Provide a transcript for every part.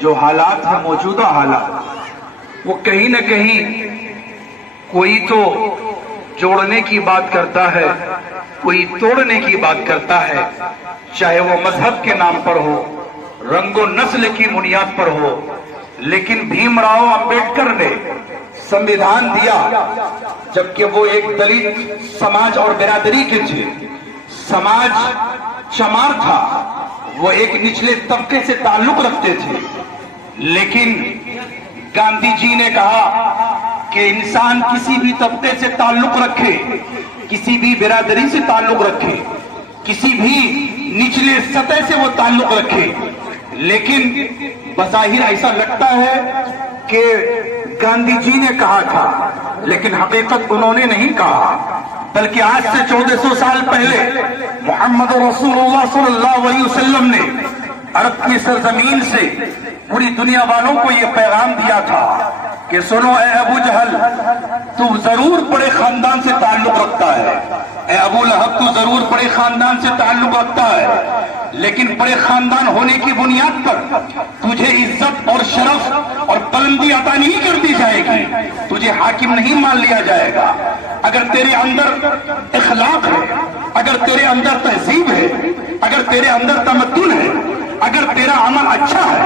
جو حالات ہیں موجودہ حالات وہ کہیں نہ کہیں کوئی تو جوڑنے کی بات کرتا ہے، کوئی توڑنے کی بات کرتا ہے، چاہے وہ مذہب کے نام پر ہو، رنگ و نسل کی بنیاد پر ہو۔ لیکن بھیم راؤ امبیڈکر نے سمویدھان دیا جبکہ وہ ایک دلت سماج اور برادری کے تھے، سماج چمار تھا، وہ ایک نچلے طبقے سے تعلق رکھتے تھے۔ لیکن گاندھی جی نے کہا کہ انسان کسی بھی طبقے سے تعلق رکھے، کسی بھی برادری سے تعلق رکھے، کسی بھی نچلے سطح سے وہ تعلق رکھے، لیکن بظاہر ایسا لگتا ہے کہ گاندھی جی نے کہا تھا، لیکن حقیقت انہوں نے نہیں کہا، بلکہ آج سے 1400 سال پہلے محمد رسول اللہ صلی اللہ علیہ وسلم نے عرب کی سرزمین سے پوری دنیا والوں کو یہ پیغام دیا تھا کہ سنو اے ابو جہل، تو ضرور بڑے خاندان سے تعلق رکھتا ہے، اے ابو لہب تو ضرور بڑے خاندان سے تعلق رکھتا ہے، لیکن بڑے خاندان ہونے کی بنیاد پر تجھے عزت اور شرف اور بلندی عطا نہیں کر دی جائے گی، تجھے حاکم نہیں مان لیا جائے گا۔ اگر تیرے اندر اخلاق ہے، اگر تیرے اندر تہذیب ہے، اگر تیرے اندر تمدن ہے، اگر تیرا عمل اچھا ہے،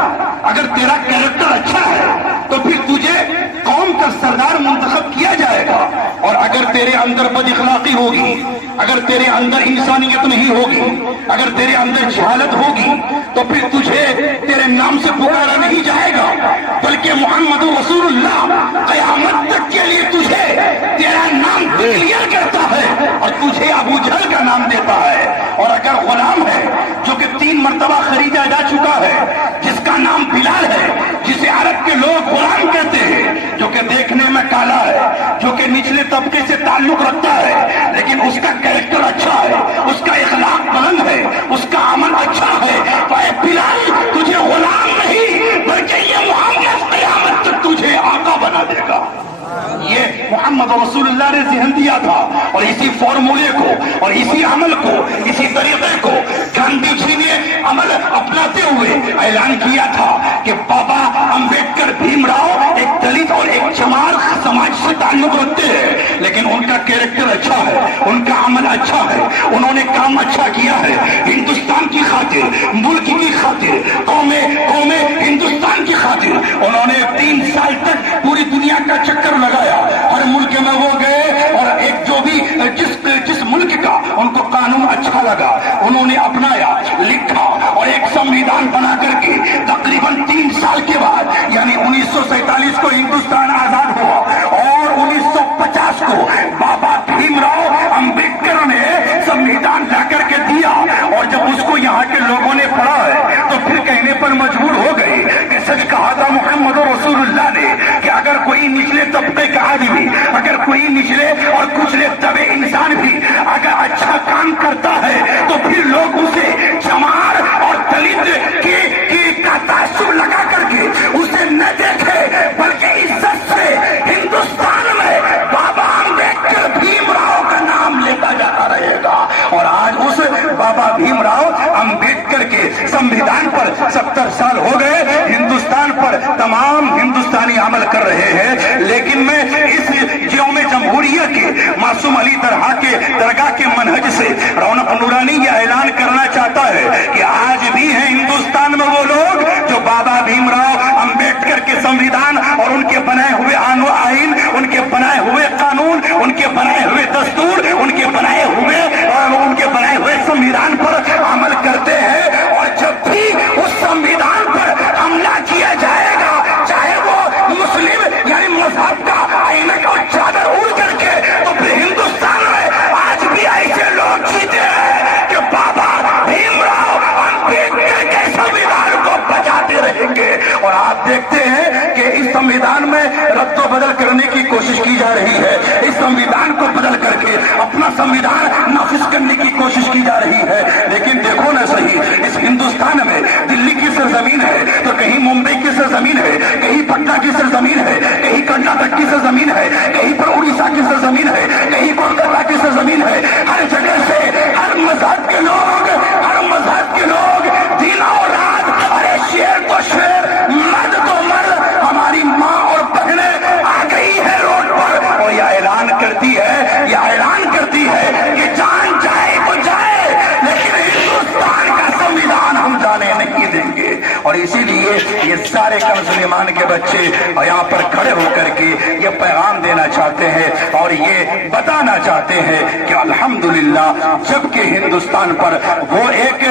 اگر تیرا کیریکٹر اچھا ہے، تو پھر تجھے قوم کا سردار منتخب کیا جائے گا۔ اور اگر تیرے اندر بد اخلاقی ہوگی، اگر تیرے اندر انسانیت نہیں ہوگی، اگر تیرے اندر جہالت ہوگی، تو پھر تجھے تیرے نام سے پکارا نہیں جائے گا، بلکہ محمد رسول اللہ قیامت تک کے لیے تجھے تیرا نام ڈکلیئر کرتا ہے اور تجھے ابو جہل کا نام دیتا ہے۔ اور اگر غلام ہے جو کہ 3 مرتبہ خریدا جا چکا ہے، جس کا نام بلال ہے، جسے عرب کے لوگ غلام کہتے ہیں، جو کہ دیکھنے میں کالا ہے، جو کہ نچلے طبقے سے تعلق رکھتا ہے، لیکن اس کا کیریکٹر اچھا ہے، اس کا اخلاق بلند ہے، اس کا عمل اچھا ہے، تو اے بلال تجھے غلام نہیں بلکہ یہ محمد قیامت تک تجھے آقا بنا دے گا۔ یہ محمد رسول اللہ نے ذہن دیا تھا، اور اسی فارمولے کو اور اسی عمل کو، اسی طریقے کو گاندھی جی نے عمل اپناتے ہوئے اعلان کیا تھا کہ بابا امبیڈکر بھیم راؤ ایک دلت اور ایک چمار سماج سے تعلق رکھتے ہیں، لیکن ان کا کیریکٹر اچھا ہے، ان کا عمل اچھا ہے، انہوں نے کام اچھا کیا ہے، ہندوستان کی خاطر، ملک کی خاطر، قوم ہندوستان کی خاطر انہوں نے 3 سال تک پوری دنیا کا چکر لگایا، ہر ملک میں وہ گئے، اور ایک جو بھی جس ملک کا ان کو قانون اچھا لگا انہوں نے اپنایا، لکھا، اور ایک سمویدھان بنا کر کے تقریباً 3 سال کے بعد یعنی 1947 کو ہندوستان آزاد ہوا، اور 1950 کو بابا بھیم راؤ امبیڈکر نے سمویدھان لا کر کے دیا۔ اور جب اس کو یہاں کے لوگوں نے پڑھا ہے تو پھر کہنے پر مجبور ہو گئے کہ سچ کہا تھا محمد رسول اللہ نے کہ اگر کوئی نچلے طبقے کا آدمی، اگر کوئی نچلے اور کچلے طبقے انسان بھی اگر اچھا کام کرتا ہے تو پھر لوگ اسے چمار اور دلت کا تعصب لگا کر کے اسے نہ دیکھے، بلکہ عزت سے ہندوستان میں بابا امبیڈکر بھیم راؤ کا نام لیتا جاتا رہے گا۔ اور آج اس بابا بھیم راؤ امبیڈکر کے سمویدھان پر 70 سال ہو گئے، ہندوستان پر تمام ہندوستانی عمل کر رہے ہیں، لیکن میں اس یوم جمہوریہ کے معصوم علی طرح کے درگاہ کے منہج سے رونق نورانی یہ اعلان کرنا چاہتا ہے کہ آج بھی ہیں ہندوستان میں وہ لوگ جو بابا بھیم راؤ امبیڈکر کے سمویدھان اور ان کے بنائے ہوئے آئین، ان کے بنائے ہوئے قانون، ان کے بنائے ہوئے دستور، ان کے بنائے ہوئے سمویدھان پر عمل کرتے ہیں۔ اور جب بھی اس سمویدھان پر حملہ کیا جائے گا، چاہے وہ مسلم یعنی مذہب کا عینک اور چادر اڑ کر کے، تو پھر ہندوستان میں آج بھی ایسے لوگ جیتے ہیں کہ بابا بھیم راؤ امبیڈکر کے سمویدھان کو بچاتے رہیں گے۔ اور آپ دیکھتے ہیں کہ اس سمویدھان میں رد و بدل کرنے کی کوشش کی جا رہی ہے، اس سمویدھان کو بدل کر کے اپنا سمویدھان نافذ کرنے کی کوشش کی جا رہی ہے۔ لیکن دیکھو نا صحیح، اس ہندوستان میں دلی کی سرزمین ہے تو کہیں ممبئی کی سرزمین ہے، کہیں پٹنہ کی سرزمین ہے، کہیں کرناٹک کی سرزمین ہے، کہیں پر اڑیسہ کی سرزمین ہے، کہیں کولکاتہ کی سرزمین ہے۔ ہر جگہ سے ہر مذہب کے لوگ دن اور رات ارے شیر کو شیر اور اسی لیے یہ سارے کنز ایمان کے بچے یہاں پر کھڑے ہو کر کے یہ پیغام دینا چاہتے ہیں اور یہ بتانا چاہتے ہیں کہ الحمدللہ جبکہ ہندوستان پر وہ ایک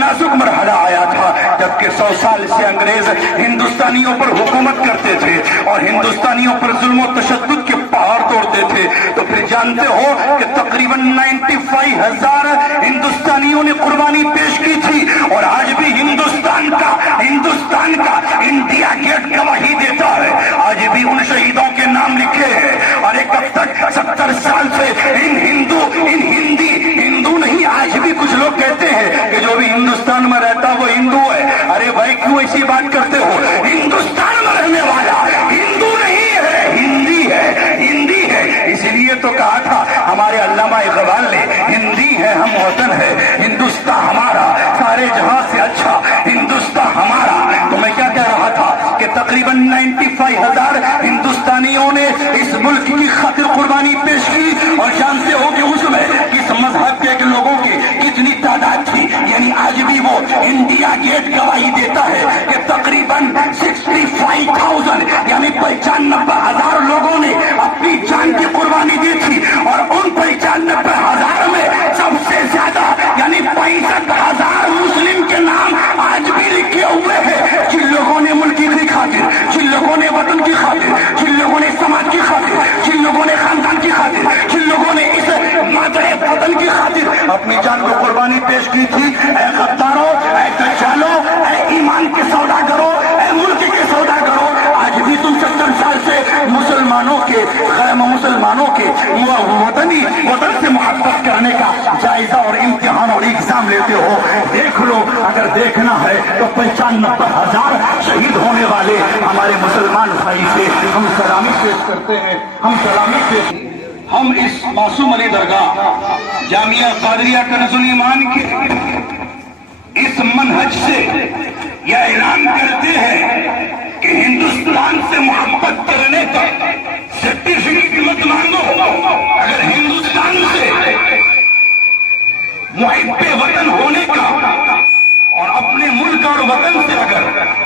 نازک مرحلہ آیا تھا جبکہ 100 سال سے انگریز ہندوستانیوں پر حکومت کرتے تھے اور ہندوستانیوں پر ظلم و تشدد کے پہاڑ توڑتے تھے، تو پھر جانتے ہو کہ تقریباً 95,000 ہندوستانیوں نے قربانی پیش کی تھی، اور آج بھی ہندوستان کا انڈیا گیٹ گواہی دیتا ہے، آج بھی ان شہیدوں کے نام لکھے ہیں۔ اور ایک اب تک 70 سال سے ان ہندو نہیں، آج بھی کچھ لوگ کہتے ہیں کہ جو بھی ہندوستان میں رہتا وہ ہندو ہے۔ ارے بھائی کیوں ایسی بات کرتے ہو؟ ہندوستان میں رہنے والا ہندو نہیں ہے، ہندی ہے۔ اسی لیے تو کہا تھا ہمارے علامہ اقبال نے، ہندی ہے ہم وطن ہے، ہندوستان ہمارا سارے جہاں سے اچھا، ہندوستان ہمارا۔ تو میں کیا کہہ رہا تھا کہ تقریباً 95,000 ہندوستانیوں نے اس ملک کی خاطر قربانی پیش کی، اور جانتے ہو کہ اس میں کس مذہب کے لوگوں کی کتنی تعداد تھی؟ یعنی آج بھی وہ انڈیا گیٹ گواہی دیتا ہے کہ تقریباً 65,000 یعنی 95,000 لوگوں نے اپنی جان کی قربانی دی تھی، اور ان 95,000 میں سب سے زیادہ یعنی 65,000 مسلم کے نام آج بھی لکھے ہوئے ہیں، جن لوگوں نے ملک کی خاطر، جن لوگوں نے وطن کی خاطر، جن لوگوں نے سماج کی خاطر، جن لوگوں نے خاندان کی خاطر، جن لوگوں نے اس مادر وطن کی خاطر اپنی جان کو قربانی پیش کی تھی۔ اے غدارو، اے دجالو، اے ایمان کے سوداگرو، اے ملک کے سوداگرو، آج بھی تم 70 سال سے مسلمانوں کے وطن سے محبت کرنے کا جائزہ اور امتحان اور ایگزام لیتے ہو۔ دیکھ لو، اگر دیکھنا ہے تو 95,000 شہید ہونے والے ہمارے مسلمان بھائی سے ہم سلامی پیش کرتے ہیں، ہم اس معصوم علی درگاہ جامعہ قادریہ کنز ایمان کے اس منہج سے یہ اعلان کرتے ہیں کہ ہندوستان سے محبت کرنے کا سرٹیفکیٹ مت مانگو، اگر ہندوستان سے محب وطن ہونے کا اور اپنے ملک اور وطن سے اگر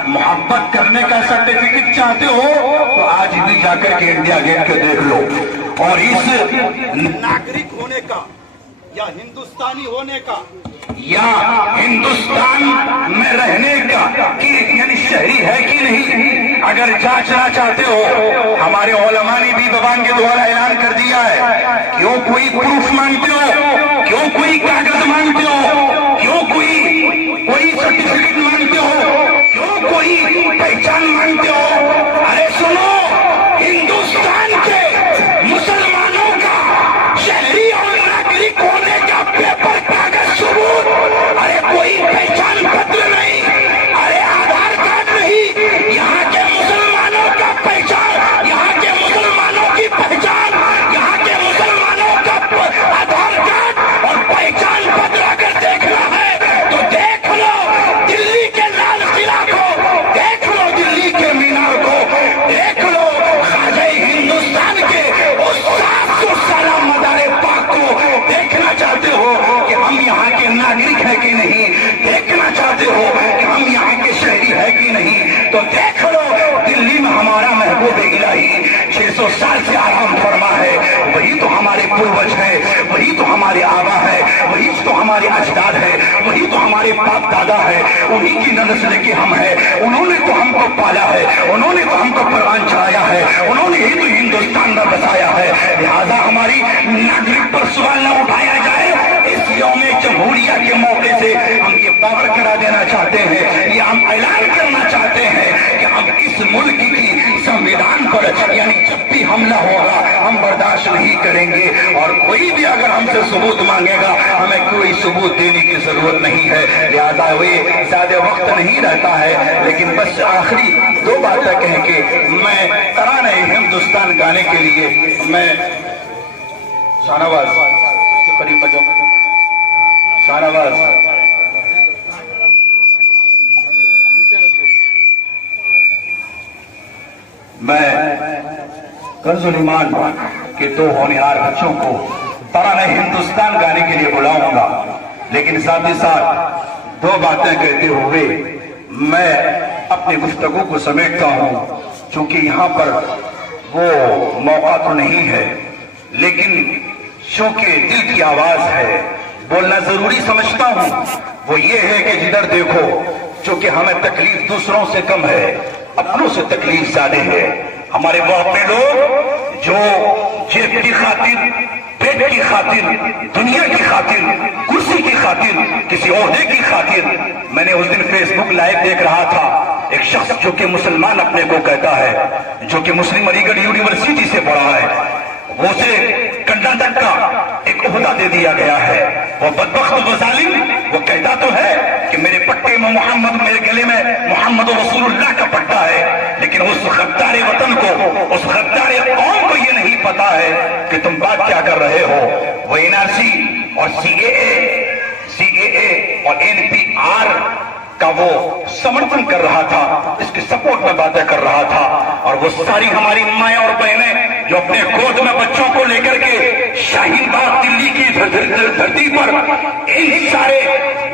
محبت کرنے کا سرٹیفکیٹ چاہتے ہو تو آج بھی جا کر کے انڈیا گیٹ کے دیکھ لو، اور اس ناگرک ہونے کا یا ہندوستانی ہونے کا یا ہندوستان میں رہنے کا یعنی شہری ہے کہ نہیں اگر جانچنا چاہتے ہو، ہمارے علماء نے بھی زبان کے دوارا اعلان کر دیا ہے۔ کیوں کوئی پروف مانگتے ہو؟ کیوں کوئی کاغذ مانگتے ہو؟ کیوں کوئی سرٹیفکیٹ مانگتے ہو؟ کیوں کوئی پہچان مانگتے ہو؟ ارے سنو، ہندوستان کے مسلمانوں کا شہری اور ناگرک ہونے کا پیپر کاغذ ثبوت، ارے کوئی پہچان پتر نہیں، ارے آدھار کارڈ نہیں، یہاں کے مسلمانوں کا پہچان، یہاں کے مسلمانوں کی پہچان، یہاں کے مسلمانوں کا آدھار کارڈ اور پہچان پتر اگر دیکھنا ہے تو دیکھ لو دلی کے لال قلعہ کو، دیکھ لو دلی کے مینار کو، دیکھ لو خواجہ ہندوستان کے اس 700 سالہ مزار پاک کو۔ دیکھنا چاہتے ہو کہ ہم یہاں کے ناگرک ہے کہ نہیں، دیکھنا چاہتے ہو کہ ہم یہاں کے شہری ہے کہ نہیں، تو دیکھ لو دلی میں ہمارا محبوب الہی 600 سال سے آرام فرما ہے، وہی تو ہمارے پوروج ہے، وہی تو ہمارے آبا ہے، وہی تو ہمارے اجداد ہے، وہی تو ہمارے باپ دادا ہے، انہی کی نسل کے ہم ہیں، انہوں نے تو ہم کو پالا ہے، انہوں نے تو ہم کو پروان چڑھایا ہے، انہوں نے ہی تو ہندوستان میں بسایا ہے، لہذا ہماری ناگرک پر سوال نہ اٹھایا جائے۔ اس یوم جمہوریہ کے موقع سے ہم یہ باور کرا دینا چاہتے ہیں، یہ ہم اعلان کرنا چاہتے ہیں کہ ہم اس ملک کی سنویدھان پر یعنی جب بھی حملہ ہوگا ہم برداشت نہیں کریں گے، اور کوئی بھی اگر ہم سے ثبوت مانگے گا ہمیں کوئی ثبوت دینے کی ضرورت نہیں ہے، لہذا وہ زیادہ وقت نہیں رہتا ہے، لیکن بس آخری 2 باتیں کہیں کہ میں ترانہ ہندوستان گانے کے لیے میں شاہنواز کے قریب بجاؤں، شاہنواز میں کنز ایمان کے 2 ہونہار بچوں کو ترانہ ہندوستان گانے کے لیے بلاؤں گا، لیکن ساتھ ہی ساتھ 2 باتیں کہتے ہوئے میں اپنی گفتگو کو سمیٹتا ہوں، چونکہ یہاں پر وہ موقع تو نہیں ہے، لیکن چونکہ دل کی آواز ہے بولنا ضروری سمجھتا ہوں۔ وہ یہ ہے کہ جدھر دیکھو چونکہ ہمیں تکلیف دوسروں سے کم ہے، اپنوں سے تکلیف زیادہ ہے۔ ہمارے وہ اپنے لوگ جو جیب کی خاطر، پیٹ کی خاطر، دنیا کی خاطر، کرسی کی خاطر، کسی عہدے کی خاطر، میں نے اس دن فیس بک لائیو دیکھ رہا تھا، ایک شخص جو کہ مسلمان اپنے کو کہتا ہے، جو کہ مسلم علی گڑھ یونیورسٹی سے پڑھا ہے، وہ اسے کرناٹک کا ایک عہدہ دے دیا گیا ہے۔ وہ بدبخت و ظالم، وہ کہتا تو ہے کہ میرے پٹے میں محمد، میرے گلے میں محمد رسول اللہ کا پٹا ہے، لیکن اس غدار وطن کو، اس غدار قوم کو یہ نہیں پتا ہے کہ تم بات کیا کر رہے ہو۔ وہ NRC اور CAA اور NPR کا وہ سمرتھن کر رہا تھا، اس کے سپورٹ میں باتیں کر رہا تھا، اور وہ ساری ہماری مائیں اور بہنیں جو اپنے گود میں بچوں کو لے کر کے شاہین باغ دلی کی دھرتی پر ان سارے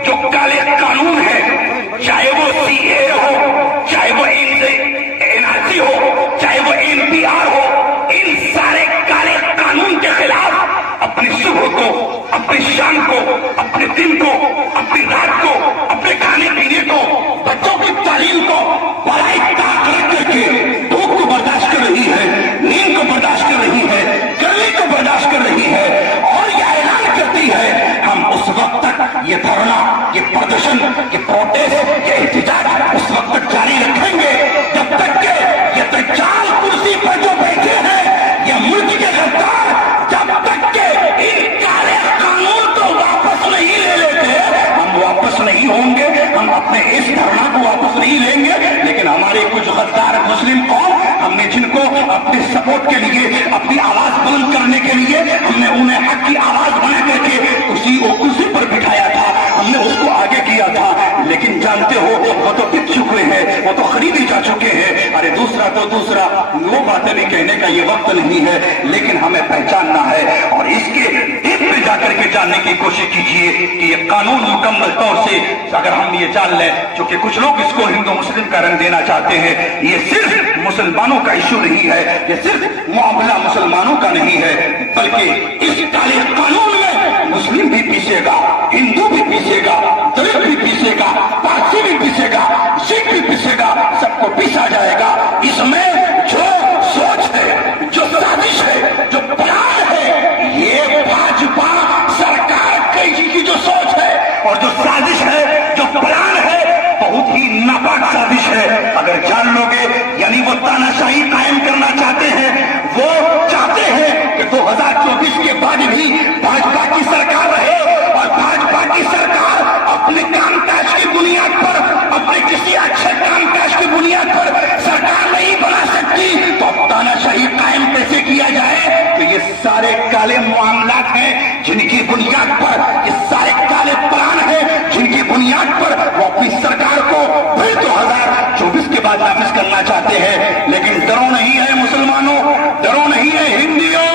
جو کالے قانون ہیں، چاہے وہ CAA ہو، چاہے وہ NRC ہو، چاہے وہ NPR ہو، ان سارے کالے قانون کے خلاف اپنی صبح کو، اپنی شام کو، اپنے دن کو، اپنی رات کو، اپنے کھانے پینے کو، بچوں کی تعلیم کو بڑائی طاق رکھ کر کے دھوپ کو برداشت کر رہی ہے، نیند کو برداشت کر رہی ہے، گرمی کو برداشت کر رہی ہے، اور یہ اعلان کرتی ہے ہم اس وقت تک یہ دھرنا، یہ پردرشن، یہ پروٹیسٹ، یہ احتجاج اس وقت تک جاری رکھیں گے جب تک کہ یہ دجال کرسی پر جو بیٹھے ہیں، یہ ملک کے غدار، جب تک کہ ان کالے قانون کو واپس نہیں لے لیتے ہم واپس نہیں ہوں گے، ہم اپنے اس دھرنا کو واپس نہیں لیں گے۔ لیکن ہمارے کچھ غدار مسلم قوم، ہم نے جن کو اپنے سپورٹ کے لیے، اپنی آواز بلند کرنے کے لیے ہم نے انہیں حق کی آواز بنا کر کے کرسی پر بٹھایا تھا، ہم نے اس کو آگے کیا تھا، لیکن جانتے ہو وہ تو بک چکے ہیں، وہ تو خریدی جا چکے ہیں۔ ارے دوسرا تو دوسرا، وہ باتیں بھی کہنے کا یہ وقت نہیں ہے، لیکن ہمیں پہچاننا ہے اور اس کے دل میں جا کر کے جاننے کی کوشش کیجیے کہ یہ قانون مکمل طور سے اگر ہم یہ جان لیں، چونکہ کچھ لوگ اس کو ہندو مسلم کا رنگ دینا چاہتے ہیں، یہ صرف مسلمانوں کا ایشو نہیں ہے، یہ صرف معاملہ مسلمانوں کا نہیں ہے، بلکہ اس کالے قانون میں مسلم بھی پیسے گا، ہندو بھی پیسے گا، دلت بھی پیسے گا، پارسی بھی پیسے گا، سکھ بھی پیسے گا، سب کو پیسا جائے گا۔ اس میں جو سوچ ہے، جو سازش ہے، جو پلان ہے، یہ بھاجپا سرکار کی جو سوچ ہے اور جو سازش ہے، جو پلان ہے، بہت ہی ناپاک سازش ہے۔ اگر جان لو گے، یعنی وہ تاناشاہی قائم کرنا چاہتے ہیں، وہ چاہتے ہیں کہ 2024 کے بعد بھی بھاجپا کی سرکار رہے، اور بھاجپا کی سرکار اپنے کام کاج کی بنیاد پر، اپنے کسی اچھے کام کاج کی بنیاد پر سرکار نہیں بنا سکتی، تو اب تاناشاہی قائم کیسے کیا جائے؟ تو یہ سارے کالے معاملات ہیں جن کی بنیاد پر، یہ سارے کالے پلان ہیں جن کی بنیاد پر وہ اپنی سرکار کو پھر 2024 کے بعد نافذ کرنا چاہتے ہیں۔ لیکن ڈرو نہیں ہے مسلمانوں، ڈرو نہیں ہے ہندیوں،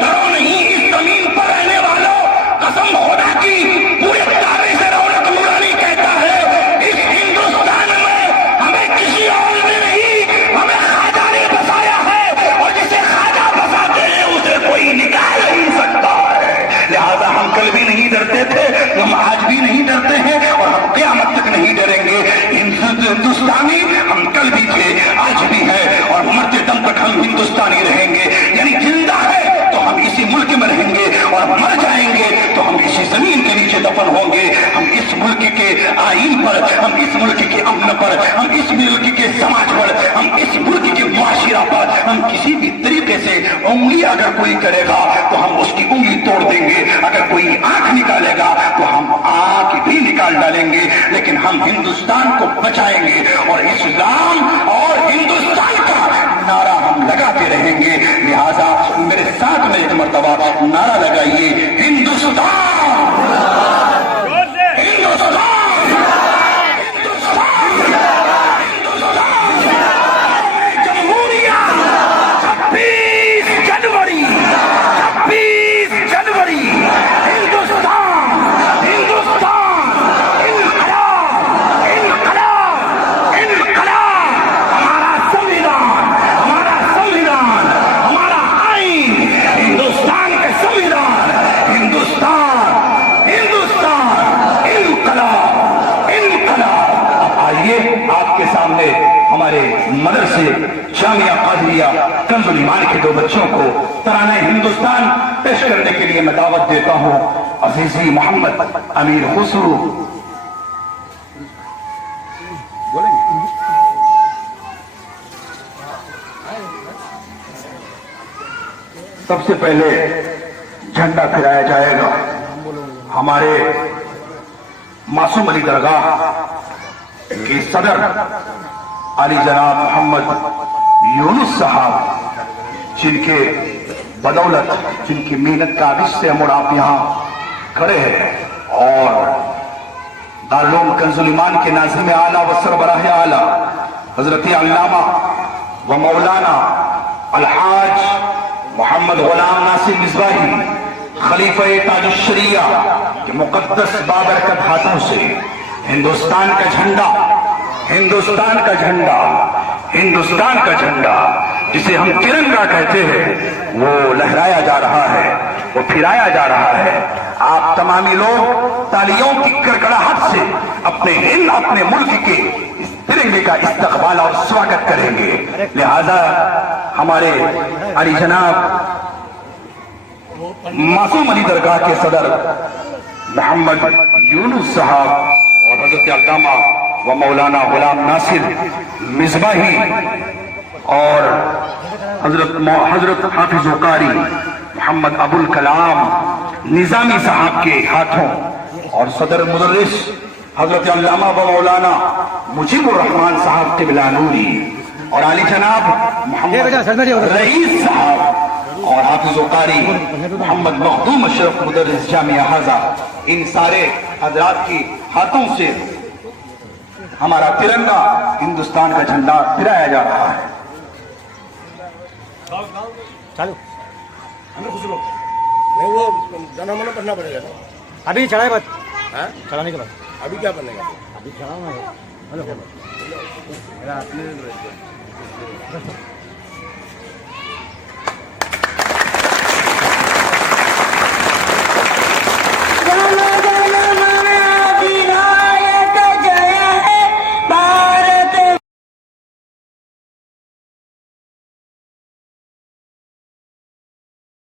ڈرو نہیں اس زمین پر رہنے والوں، قسم خدا کی پورے کعبے سے رونق نورانی کہتا ہے، اس ہندوستان میں ہمیں کسی اور نے نہیں، ہمیں خواجہ نے بسایا ہے، اور جسے خواجہ بساتے ہیں اسے کوئی نکال نہیں سکتا ہے۔ لہذا ہم کل بھی نہیں ڈرتے تھے، ہم آج بھی نہیں ڈرتے ہیں، اور ہم قیامت تک نہیں ڈریں گے۔ ہندوستانی ہم کل بھی تھے، آج بھی ہے، اور مرتے دم تک ہم ہندوستانی رہیں گے۔ یعنی زندہ ہے تو ہم اسی ملک میں رہیں گے، اور مر جائیں گے تو ہم اسی زمین کے نیچے دفن ہوں گے۔ ہم اس ملک کے آئین پر، ہم اس ملک کے امن پر، ہم اس ملک کے سماج پر، ہم اس ملک کے معاشرہ پر، ہم کسی بھی طریقے سے انگلی اگر کوئی کرے گا تو ہم اس کی انگلی توڑ دیں گے، اگر کوئی آنکھ نکالے گا تو ہم آنکھ بھی نکال ڈالیں گے، لیکن ہم ہندوستان کو بچائیں گے، اور اسلام اور ہندوستان کا نعرہ ہم لگاتے رہیں گے۔ لہذا میرے ساتھ میں ایک مرتبہ نعرہ لگائیے، ہندوستان، ہندوستان، جمہوریہ، 26 جنوری، 26 جنوری، ہندوستان، ہندوستان، انقلاب، انقلاب، ہمارے مدرسے جامعہ قادریہ کنز الایمان کے 2 بچوں کو ترانہ ہندوستان پیش کرنے کے لیے میں دعوت دیتا ہوں. عزیزی محمد امیر خسرو. سب سے پہلے جھنڈا پھرایا جائے گا. ہمارے معصوم علی درگاہ کے صدر علی جناب محمد یونس صاحب، جن کے بدولت، جن کی محنت کا عشق سے ہم اور آپ یہاں کھڑے ہیں، اور دارالعلوم کنز الایمان کے ناظم اعلیٰ و سربراہ اعلیٰ حضرت علامہ و مولانا الحاج محمد غلام ناصر مصباحی خلیفہ تاج الشریعہ کے مقدس بابرکت ہاتھوں سے ہندوستان کا جھنڈا، ہندوستان کا جھنڈا، ہندوستان کا جھنڈا جسے ہم ترنگا کہتے ہیں، وہ لہرایا جا رہا ہے، وہ پھرایا جا رہا ہے. آپ تمامی لوگ تالیوں کی کڑکڑاہٹ سے اپنے ہند، اپنے ملک کے اس ترنگے کا استقبال اور سواگت کریں گے. لہذا ہمارے علی جناب معصوم علی درگاہ کے صدر محمد یونس صاحب اور حضرت علامہ و مولانا غلام ناصر مصباحی اور حضرت حافظ قاری محمد ابو الکلام نظامی صاحب کے ہاتھوں، اور صدر مدرس حضرت علامہ و مولانا مجیب الرحمان صاحب قبلہ نوری، اور علی جناب محمد رئیس صاحب اور حافظ قاری محمد مخدوم اشرف مدرس جامعہ حاضہ، ان سارے حضرات کی ہاتھوں سے ہمارا ترنگا، ہندوستان کا جھنڈا پھرایا جا رہا ہے. چالو نہیں وہ جنا منا پڑھنا پڑے گا نا. ابھی چڑھائے بات ہاں چڑھانے کے بعد ابھی کیا بنے گا؟ ابھی چڑھاؤں گا.